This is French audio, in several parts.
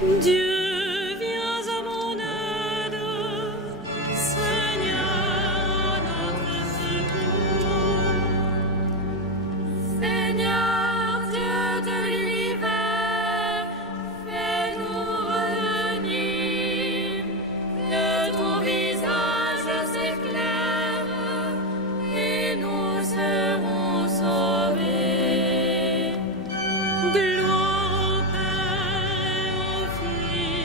Dieu, viens à mon aide, Seigneur, notre secours. Seigneur, Dieu de l'univers, fais-nous revenir, que ton visage s'éclaire et nous serons sauvés. Gloire au Père, au Fils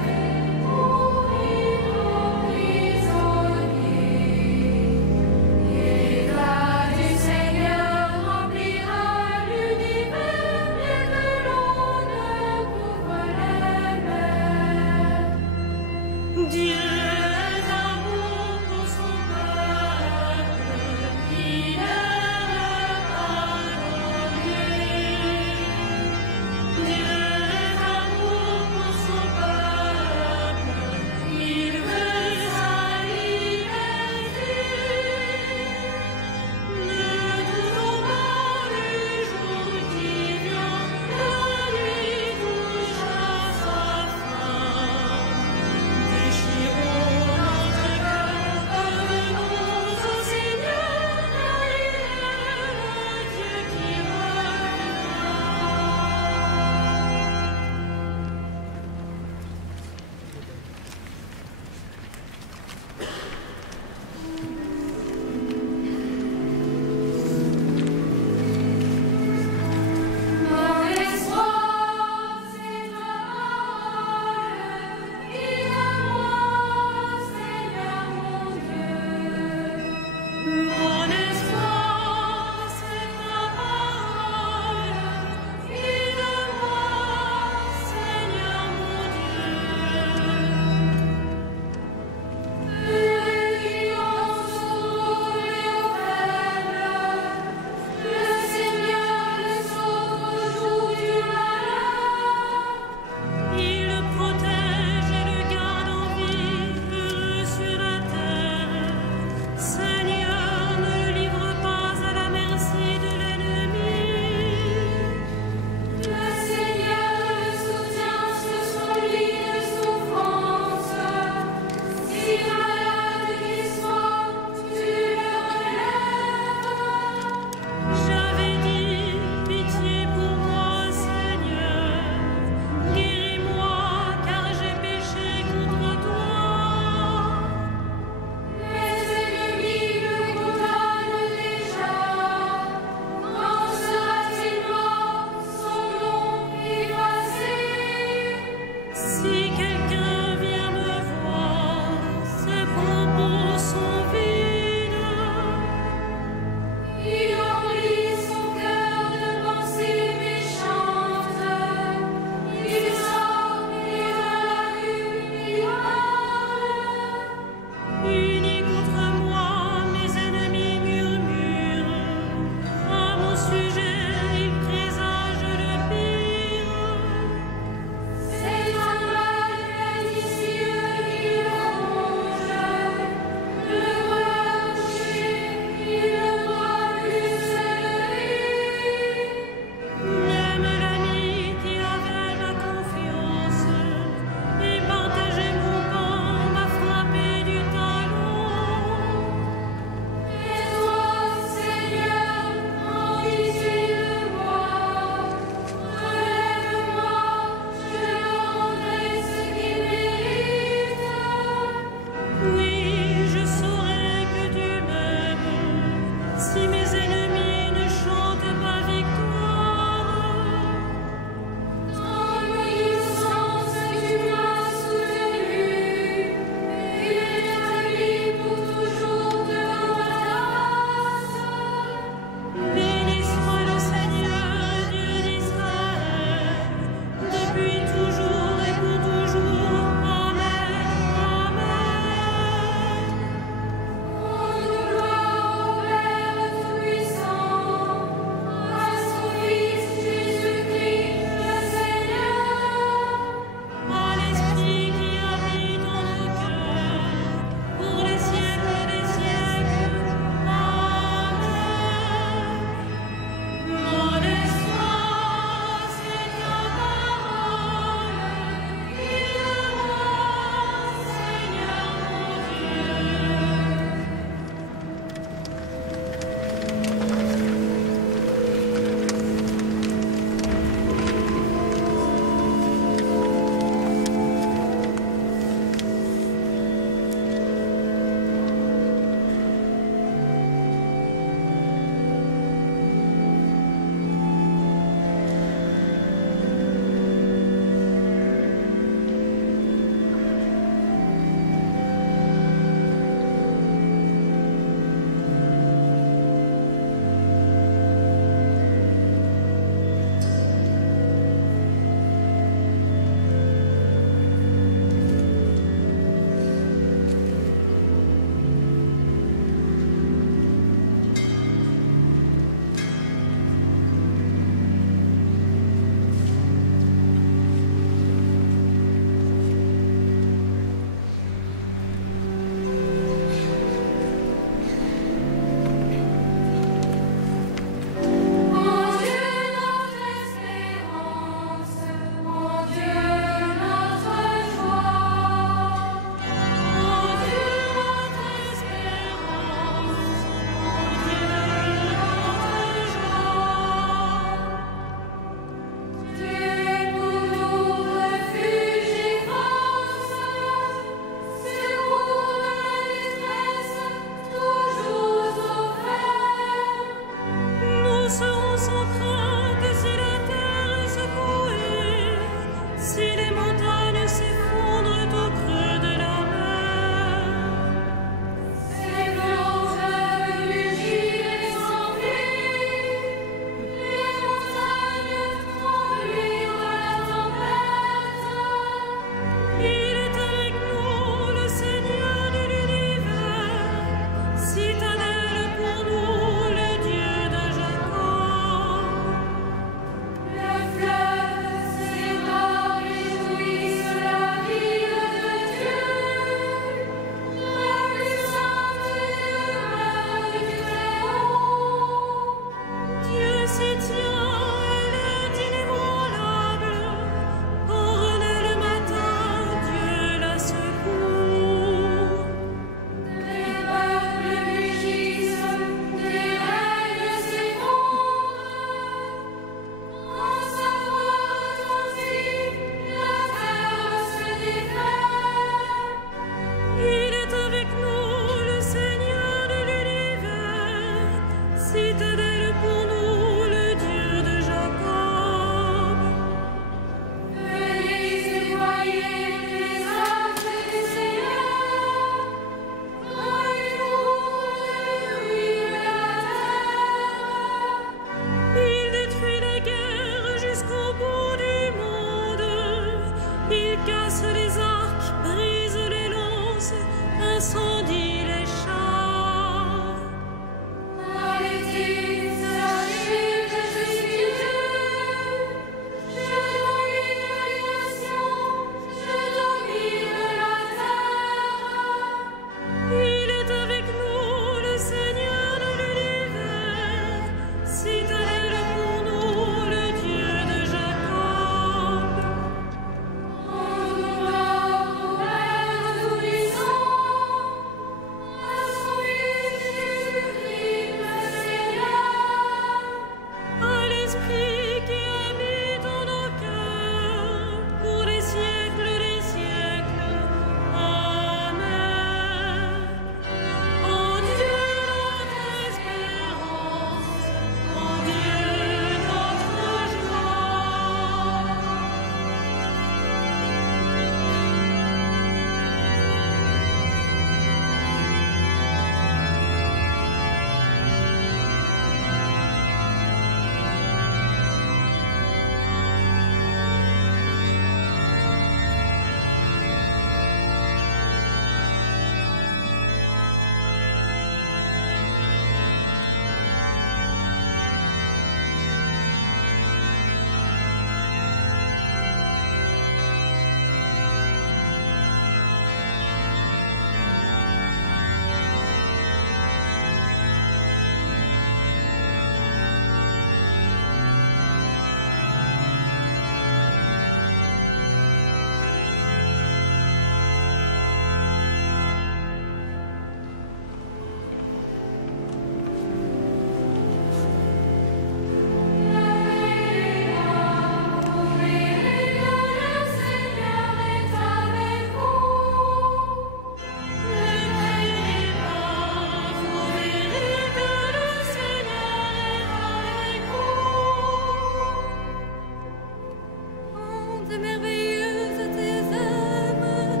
merveilleuses tes œuvres,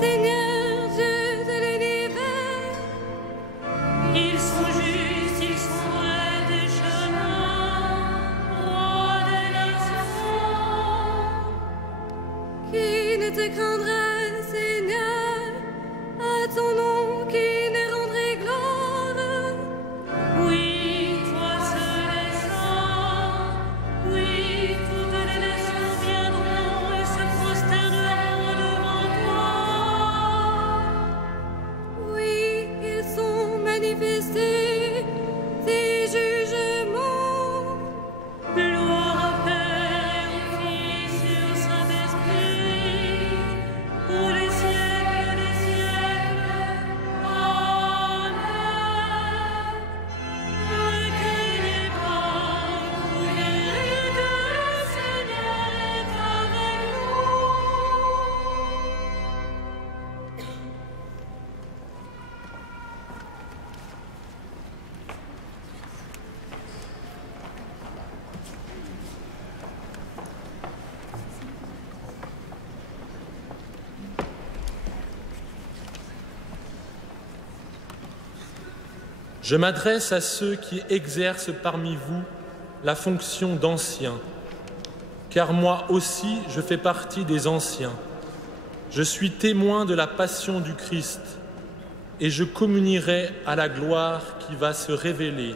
Seigneur Dieu de l'univers. Ils sont justes, ils sont droits des chemins, roi des nations. Qui ne te craindrait, Seigneur, à ton nom qui ne rendrait gloire? Oui, toi seul es saint. Oui, toutes les nations viendront et se prosterneront devant toi. Oui, ils sont manifestés, tes jugements. Gloire au Père et au Fils et au Saint-Esprit, pour les siècles des siècles. Amen. Ne craignez pas, vous verrez que le Seigneur est avec nous. Je m'adresse à ceux qui exercent parmi vous la fonction d'anciens, car moi aussi je fais partie des anciens. Je suis témoin de la passion du Christ et je communierai à la gloire qui va se révéler.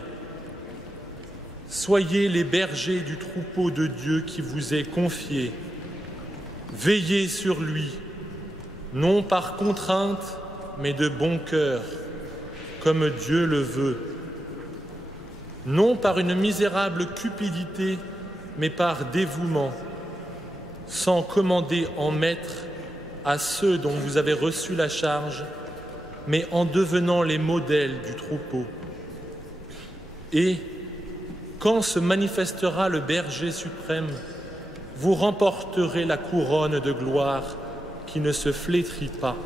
Soyez les bergers du troupeau de Dieu qui vous est confié. Veillez sur lui, non par contrainte, mais de bon cœur, comme Dieu le veut. Non par une misérable cupidité, mais par dévouement, sans commander en maître à ceux dont vous avez reçu la charge, mais en devenant les modèles du troupeau. Et, quand se manifestera le berger suprême, vous remporterez la couronne de gloire qui ne se flétrit pas.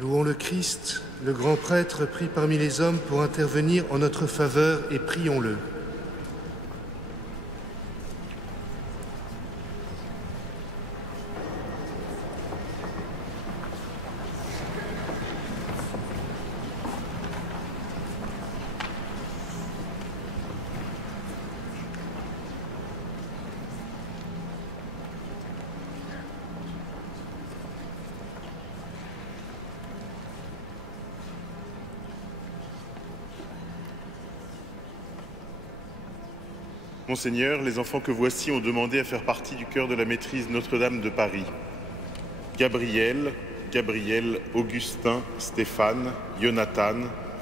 Louons le Christ, le grand prêtre pris parmi les hommes pour intervenir en notre faveur et prions-le. Monseigneur, les enfants que voici ont demandé à faire partie du chœur de la maîtrise Notre-Dame de Paris. Gabriel, Augustin, Stéphane, Jonathan,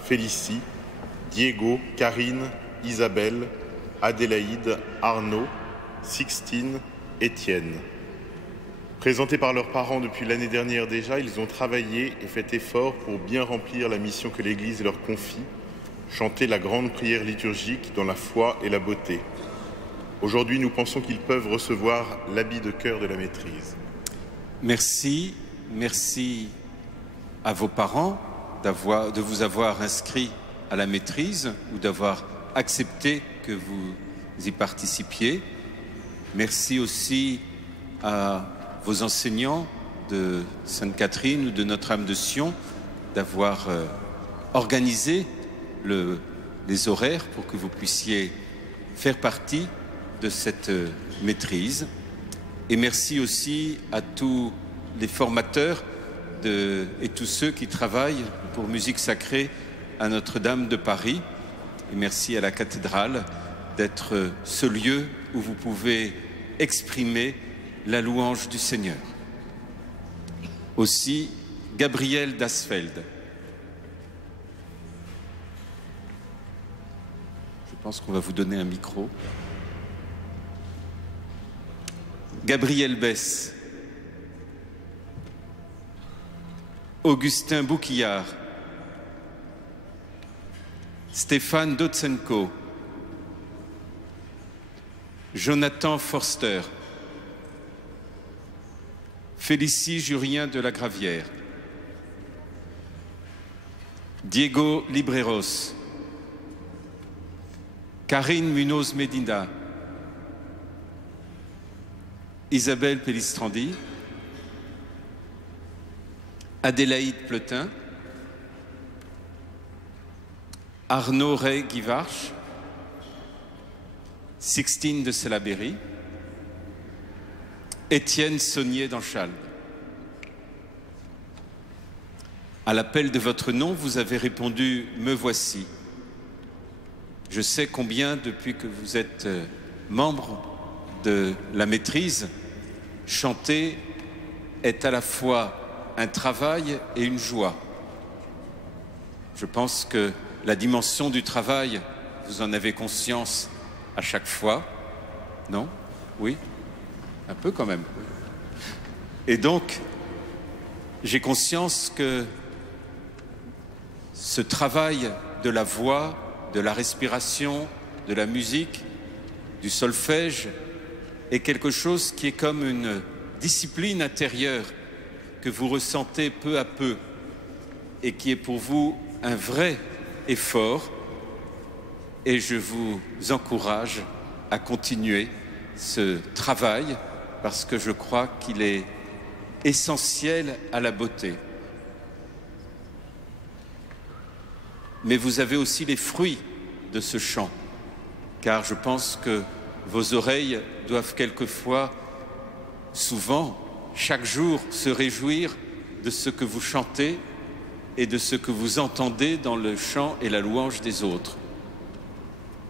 Félicie, Diego, Karine, Isabelle, Adélaïde, Arnaud, Sixtine, Étienne. Présentés par leurs parents depuis l'année dernière déjà, ils ont travaillé et fait effort pour bien remplir la mission que l'Église leur confie, chanter la grande prière liturgique dans la foi et la beauté. Aujourd'hui, nous pensons qu'ils peuvent recevoir l'habit de chœur de la maîtrise. Merci à vos parents de vous avoir inscrits à la maîtrise ou d'avoir accepté que vous y participiez. Merci aussi à vos enseignants de Sainte-Catherine ou de Notre-Dame de Sion d'avoir organisé les horaires pour que vous puissiez faire partie de cette maîtrise. Et merci aussi à tous les formateurs et tous ceux qui travaillent pour musique sacrée à Notre-Dame de Paris. Et merci à la cathédrale d'être ce lieu où vous pouvez exprimer la louange du Seigneur. Aussi, Gabriel Dasfeld. Je pense qu'on va vous donner un micro. Gabriel Bess, Augustin Bouquillard, Stéphane Dotsenko, Jonathan Forster, Félicie Jurien de la Gravière, Diego Libreros, Karine Munoz Medina, Isabelle Pellistrandi, Adélaïde Pletin, Arnaud Ray-Guivarch, Sixtine de Salaberry, Étienne Saunier d'Anchal. À l'appel de votre nom, vous avez répondu « Me voici ». Je sais combien, depuis que vous êtes membre de la maîtrise, chanter est à la fois un travail et une joie. Je pense que la dimension du travail, vous en avez conscience à chaque fois, non? Oui? Un peu quand même. Et donc, j'ai conscience que ce travail de la voix, de la respiration, de la musique, du solfège, est quelque chose qui est comme une discipline intérieure que vous ressentez peu à peu et qui est pour vous un vrai effort. Et je vous encourage à continuer ce travail parce que je crois qu'il est essentiel à la beauté. Mais vous avez aussi les fruits de ce chant, car je pense que vos oreilles doivent quelquefois, souvent, chaque jour, se réjouir de ce que vous chantez et de ce que vous entendez dans le chant et la louange des autres.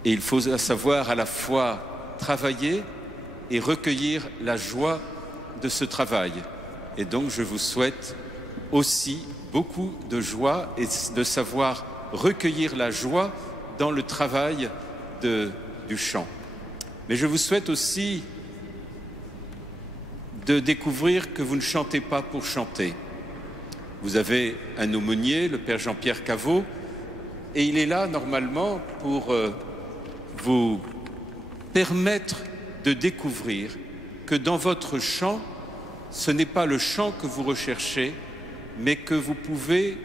Et il faut savoir à la fois travailler et recueillir la joie de ce travail. Et donc je vous souhaite aussi beaucoup de joie et de savoir recueillir la joie dans le travail du chant. Mais je vous souhaite aussi de découvrir que vous ne chantez pas pour chanter. Vous avez un aumônier, le Père Jean-Pierre Caveau, et il est là normalement pour vous permettre de découvrir que dans votre chant, ce n'est pas le chant que vous recherchez, mais que vous pouvez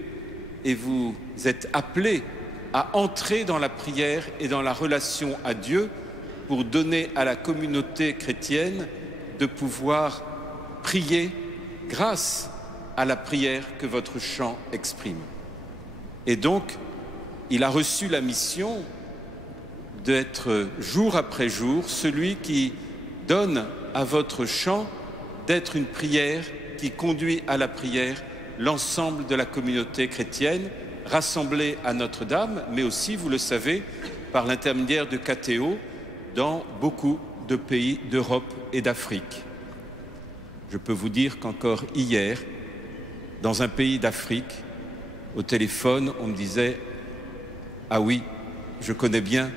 et vous êtes appelés à entrer dans la prière et dans la relation à Dieu pour donner à la communauté chrétienne de pouvoir prier grâce à la prière que votre chant exprime. Et donc, il a reçu la mission d'être jour après jour celui qui donne à votre chant d'être une prière qui conduit à la prière l'ensemble de la communauté chrétienne rassemblée à Notre-Dame, mais aussi, vous le savez, par l'intermédiaire de KTO dans beaucoup de pays d'Europe et d'Afrique. Je peux vous dire qu'encore hier, dans un pays d'Afrique, au téléphone, on me disait « Ah oui, je connais bien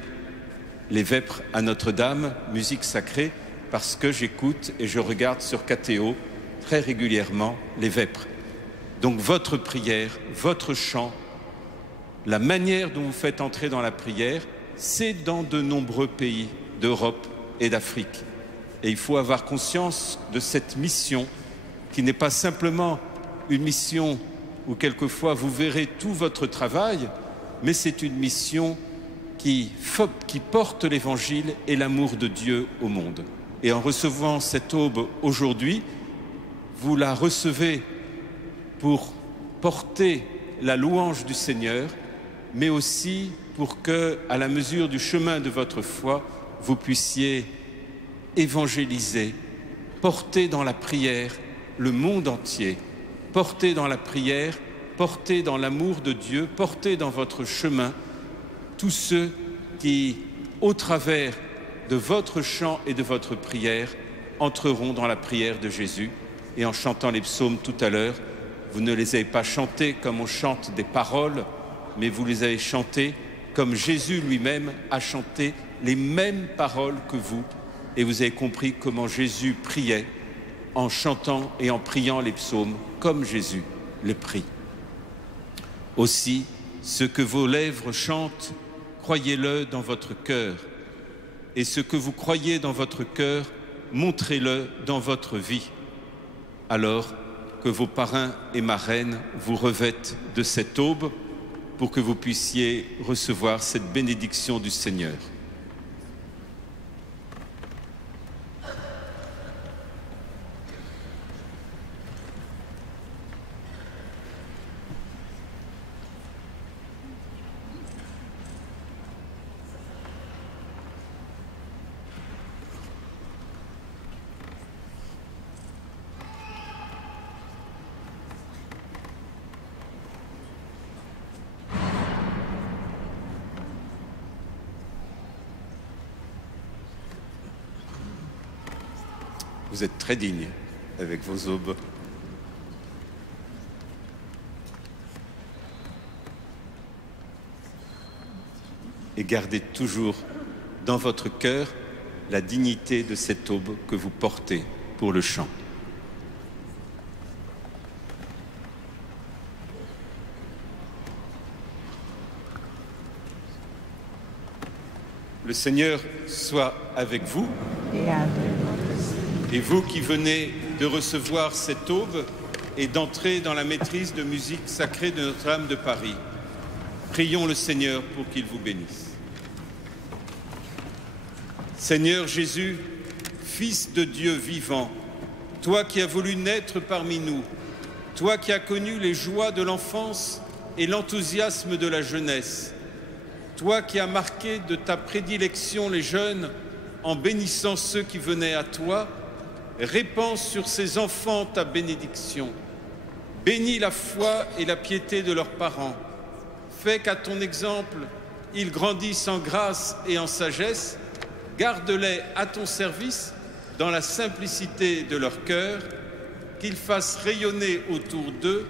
les vêpres à Notre-Dame, musique sacrée, parce que j'écoute et je regarde sur KTO très régulièrement les vêpres. » Donc votre prière, votre chant, la manière dont vous faites entrer dans la prière, c'est dans de nombreux pays d'Europe et d'Afrique. Et il faut avoir conscience de cette mission qui n'est pas simplement une mission où quelquefois vous verrez tout votre travail, mais c'est une mission qui porte l'Évangile et l'amour de Dieu au monde. Et en recevant cette aube aujourd'hui, vous la recevez pour porter la louange du Seigneur, mais aussi pour que, à la mesure du chemin de votre foi, vous puissiez évangéliser, porter dans la prière le monde entier, porter dans la prière, porter dans l'amour de Dieu, porter dans votre chemin tous ceux qui, au travers de votre chant et de votre prière, entreront dans la prière de Jésus. Et en chantant les psaumes tout à l'heure, vous ne les avez pas chantés comme on chante des paroles, mais vous les avez chantés comme Jésus lui-même a chanté les mêmes paroles que vous. Et vous avez compris comment Jésus priait en chantant et en priant les psaumes comme Jésus les prie. Aussi, ce que vos lèvres chantent, croyez-le dans votre cœur. Et ce que vous croyez dans votre cœur, montrez-le dans votre vie. Alors que vos parrains et marraines vous revêtent de cette aube pour que vous puissiez recevoir cette bénédiction du Seigneur. Vous êtes très digne avec vos aubes. Et gardez toujours dans votre cœur la dignité de cette aube que vous portez pour le chant. Le Seigneur soit avec vous. Et vous qui venez de recevoir cette aube et d'entrer dans la maîtrise de musique sacrée de Notre-Dame de Paris, prions le Seigneur pour qu'il vous bénisse. Seigneur Jésus, Fils de Dieu vivant, toi qui as voulu naître parmi nous, toi qui as connu les joies de l'enfance et l'enthousiasme de la jeunesse, toi qui as marqué de ta prédilection les jeunes en bénissant ceux qui venaient à toi, répands sur ces enfants ta bénédiction. Bénis la foi et la piété de leurs parents. Fais qu'à ton exemple, ils grandissent en grâce et en sagesse. Garde-les à ton service dans la simplicité de leur cœur, qu'ils fassent rayonner autour d'eux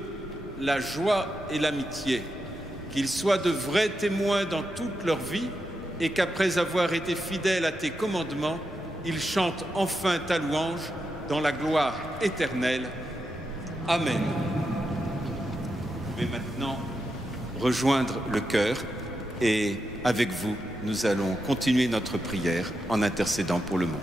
la joie et l'amitié, qu'ils soient de vrais témoins dans toute leur vie et qu'après avoir été fidèles à tes commandements, ils chantent enfin ta louange dans la gloire éternelle. Amen. Vous pouvez maintenant rejoindre le chœur et avec vous nous allons continuer notre prière en intercédant pour le monde.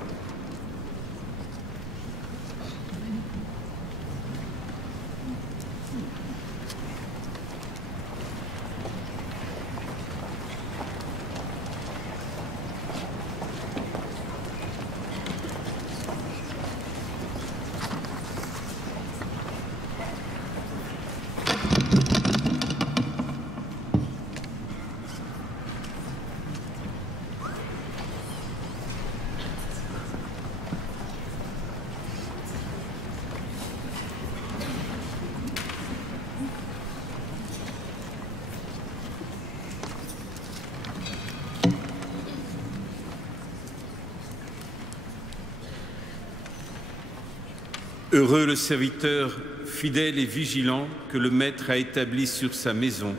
Heureux le serviteur fidèle et vigilant que le Maître a établi sur sa maison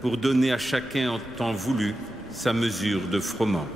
pour donner à chacun en temps voulu sa mesure de froment.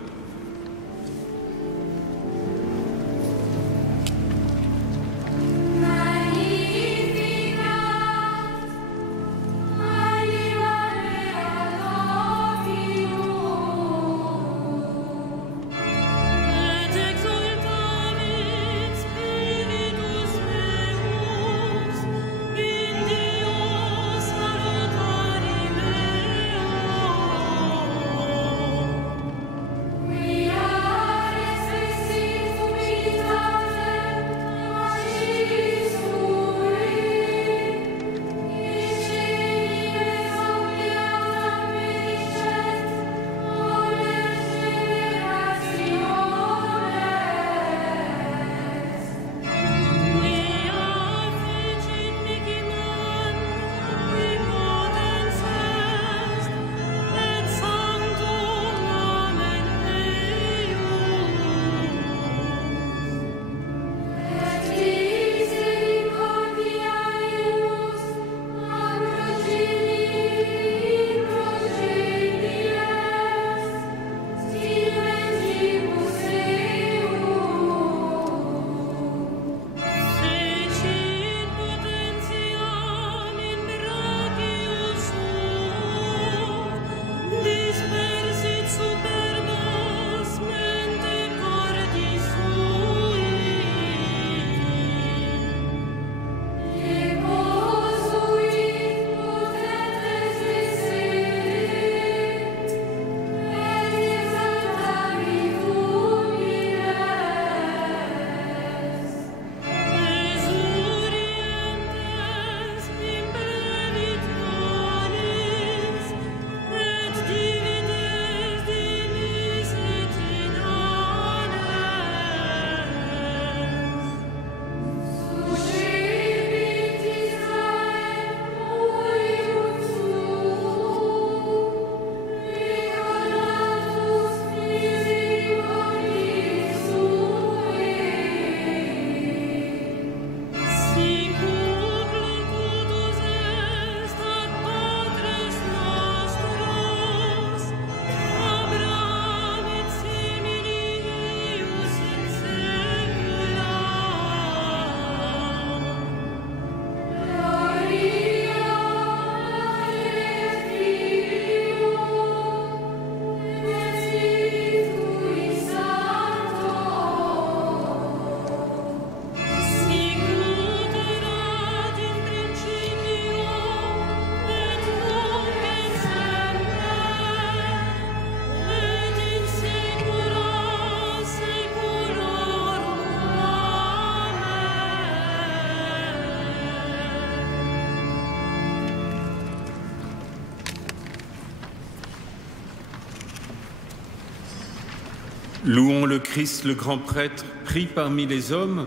Louons le Christ, le grand prêtre, pris parmi les hommes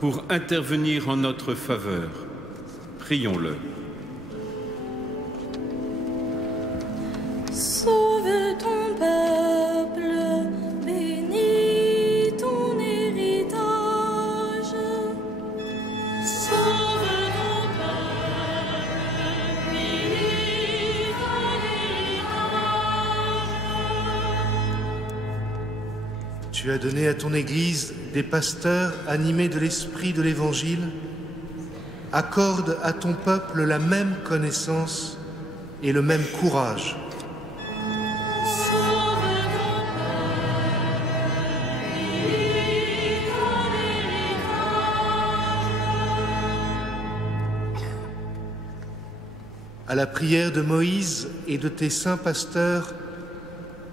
pour intervenir en notre faveur. Prions-le. Sauve ton peuple, bénis ton héritage. Sauve ton peuple, bénis ton héritage. Tu as donné à ton Église des pasteurs animés de l'esprit de l'Évangile. Accorde à ton peuple la même connaissance et le même courage. Sauve ton À la prière de Moïse et de tes saints pasteurs,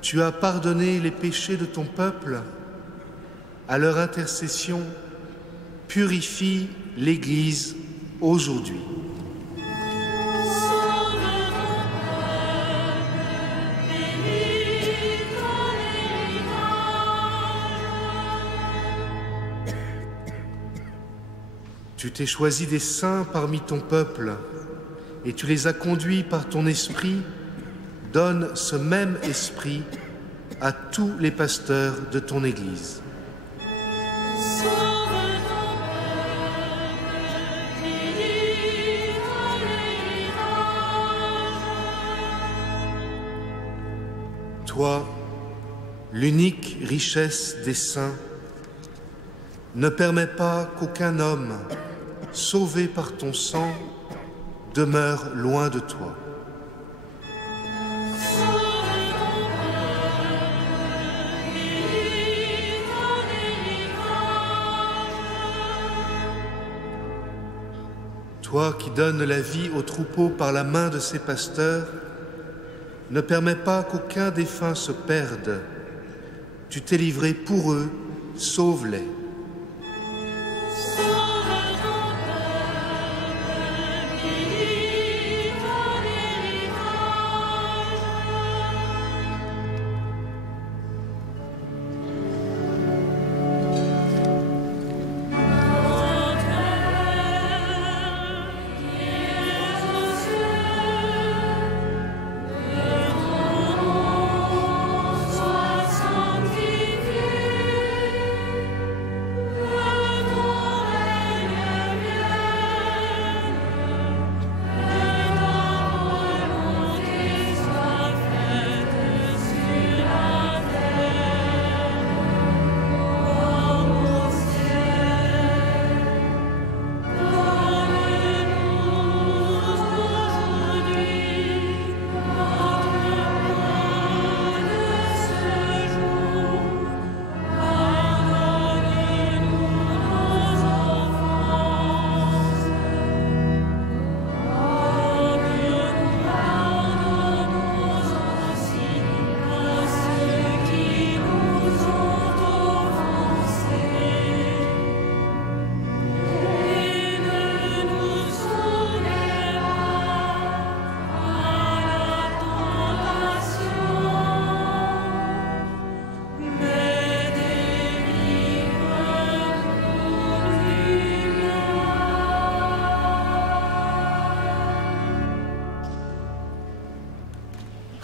tu as pardonné les péchés de ton peuple. À leur intercession, purifie l'Église aujourd'hui. Tu t'es choisi des saints parmi ton peuple et tu les as conduits par ton esprit. Donne ce même esprit à tous les pasteurs de ton Église. Toi, l'unique richesse des saints, ne permets pas qu'aucun homme, sauvé par ton sang, demeure loin de toi. Toi qui donnes la vie au troupeau par la main de ses pasteurs, ne permets pas qu'aucun défunt se perde. Tu t'es livré pour eux, sauve-les.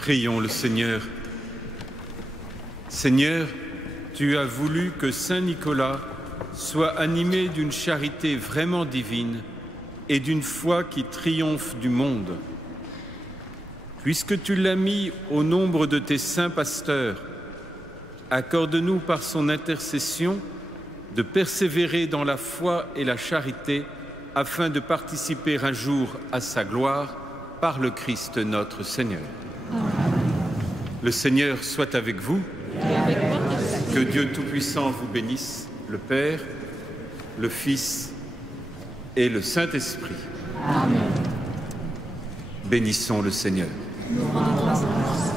Prions le Seigneur. Seigneur, tu as voulu que Saint Nicolas soit animé d'une charité vraiment divine et d'une foi qui triomphe du monde. Puisque tu l'as mis au nombre de tes saints pasteurs, accorde-nous par son intercession de persévérer dans la foi et la charité afin de participer un jour à sa gloire par le Christ notre Seigneur. Le Seigneur soit avec vous. Que Dieu Tout-Puissant vous bénisse, le Père, le Fils et le Saint-Esprit. Amen. Bénissons le Seigneur. Nous rendons grâce.